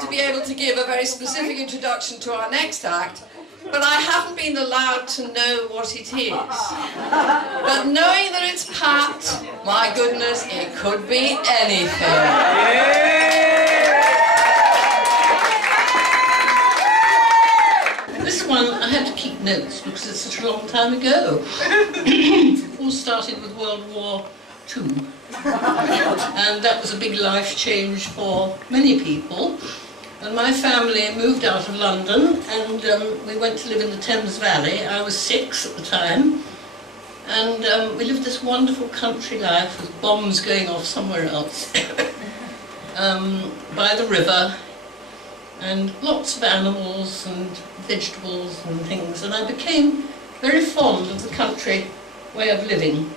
to be able to give a very specific introduction to our next act, but I haven't been allowed to know what it is. But knowing that it's Pat, my goodness, it could be anything. This one, I had to keep notes because it's such a long time ago. It all started with World War II. And that was a big life change for many people. And my family moved out of London and we went to live in the Thames Valley. I was 6 at the time. And we lived this wonderful country life with bombs going off somewhere else. By the river. And lots of animals and vegetables and things, and I became very fond of the country way of living.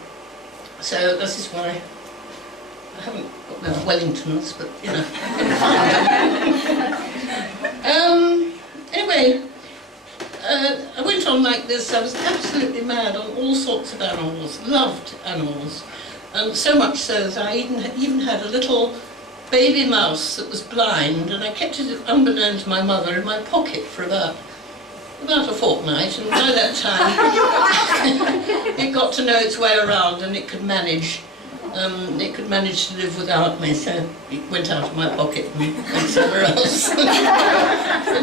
So this is why I haven't got no Wellingtons, but you know. Anyway, I went on like this. I was absolutely mad on all sorts of animals, loved animals, and so much so that I even had a little baby mouse that was blind, and I kept it unbeknown to my mother in my pocket for about a fortnight, and by that time it got to know its way around and it could manage to live without me, so it went out of my pocket and went somewhere else. But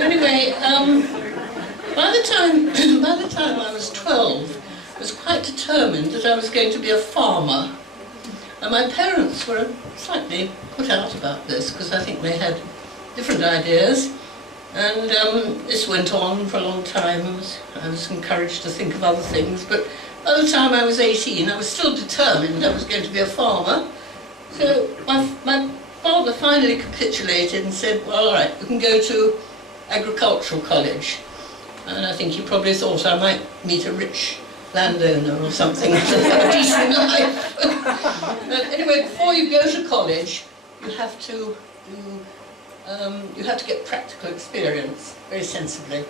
anyway, by the time I was 12, I was quite determined that I was going to be a farmer. And my parents were slightly put out about this because I think they had different ideas. And this went on for a long time. I was encouraged to think of other things. But by the time I was 18, I was still determined I was going to be a farmer. So my father finally capitulated and said, well, all right, you can go to agricultural college. And I think he probably thought I might meet a rich landowner or something to have a decent life. Anyway, before you go to college, you have to get practical experience very sensibly.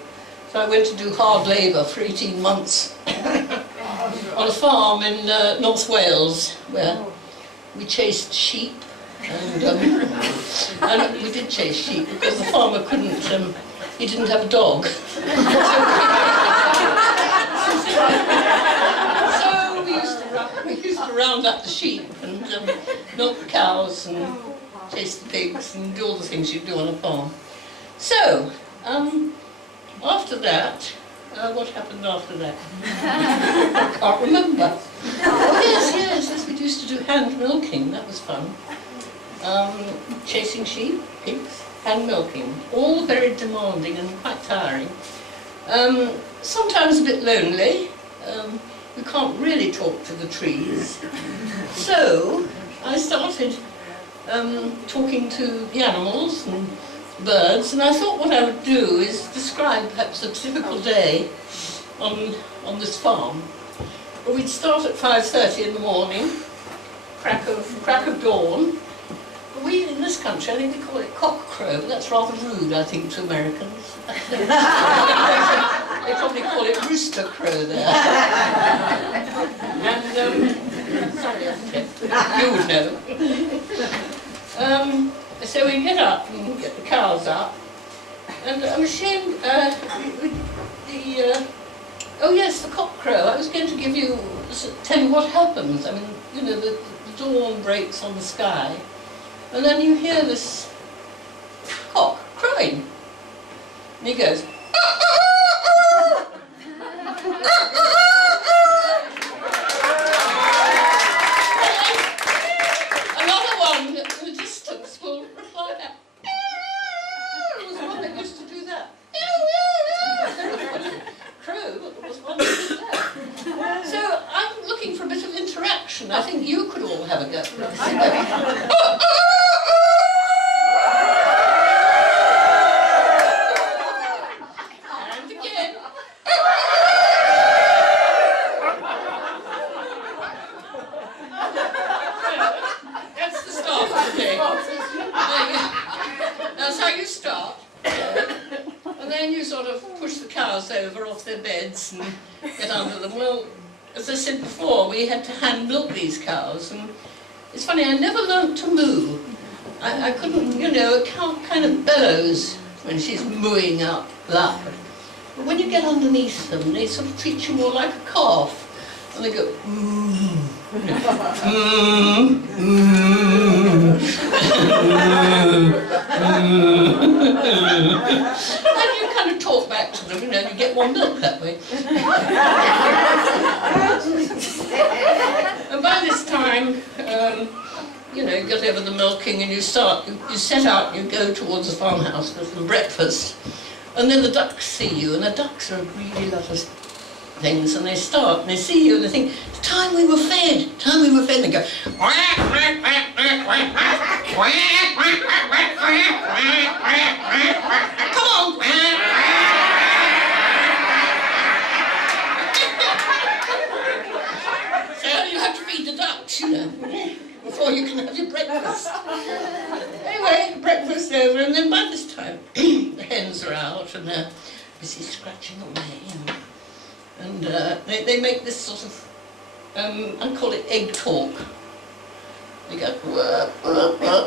So I went to do hard labour for 18 months on a farm in North Wales, where we chased sheep, and we did chase sheep because the farmer couldn't. He didn't have a dog. So we used to round up the sheep and milk the cows and chase the pigs and do all the things you do on a farm. So, after that, what happened after that? I can't remember. Oh yes, we used to do hand milking, that was fun. Chasing sheep, pigs, hand milking, all very demanding and quite tiring. Sometimes a bit lonely. You can't really talk to the trees. So I started talking to the animals and birds, and I thought what I would do is describe perhaps a typical day on this farm. We'd start at 5:30 in the morning, crack of dawn. We, in this country, I think we call it cock crow, but that's rather rude, I think, to Americans. They probably call it rooster crow there. And, sorry, you would know. So we get up and get the cows up, and I'm ashamed, oh yes, the cock crow. I was going to tell you what happens. I mean, you know, the dawn breaks on the sky, and then you hear this cock crowing, and he goes, another one in the distance will reply back. There was one that used to do that. Crow, but there was one that did that. So I'm looking for a bit of interaction. I think you could all have a go. And again. That's the start of the day. That's how you start. And then you sort of push the cows over off their beds and get under them. Well, as I said before, we had to hand milk these cows, and it's funny, I never learnt to moo. I couldn't, you know, a cow kind of bellows when she's mooing out loud. But when you get underneath them, they sort of treat you more like a calf. And they go, and you kind of talk back to them, you know, you get warmed up that way. And by this time, you know, you get over the milking and you set out and you go towards the farmhouse for some breakfast. And then the ducks see you, and the ducks are a greedy lot of things, and they start and they see you and they think, it's time we were fed, time we were fed, and they go, quack, quack, quack, quack, quack, quack, quack, quack, quack, quack, quack, quack, quack, quack, come on, quack, quack. So you have to feed the ducks, you know, before you can have your breakfast. Anyway, breakfast's over, and then by this time, the hens are out and they're busy scratching away, you know. And they make this sort of, I call it egg talk. They go, "Wah, wah, wah, wah,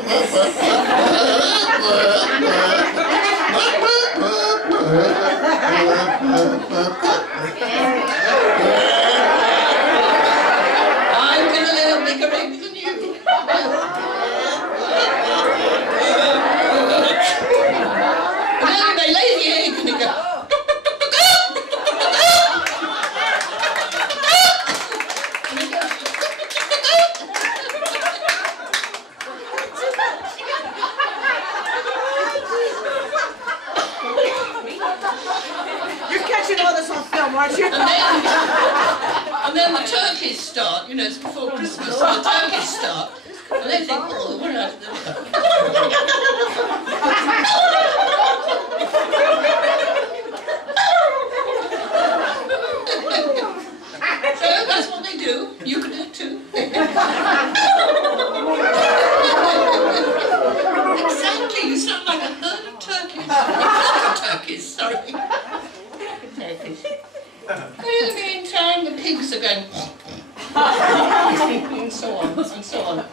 I'm gonna lay a bigger egg than you. And then they lay the egg and they go, and then the turkeys start, you know, it's before Christmas, so the turkeys start, and they think, oh, what else? So that's what they do. You can do it too. Exactly, you sound like a herd of turkeys. A flock of turkeys, sorry. Turkeys. In the meantime, the pigs are going and so on, and so on.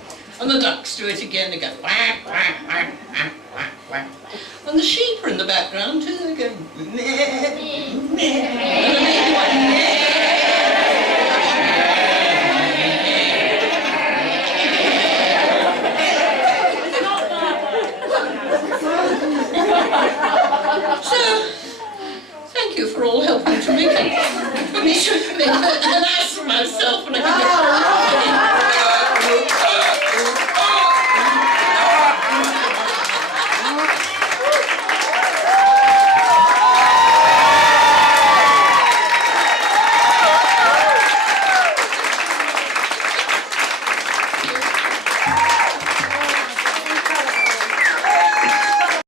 And the ducks do it again, they go quack, quack, quack, quack, quack, quack. And the sheep are in the background too, they go meh, meh. So, thank you for all helping to make it. For me to make an ass of myself when I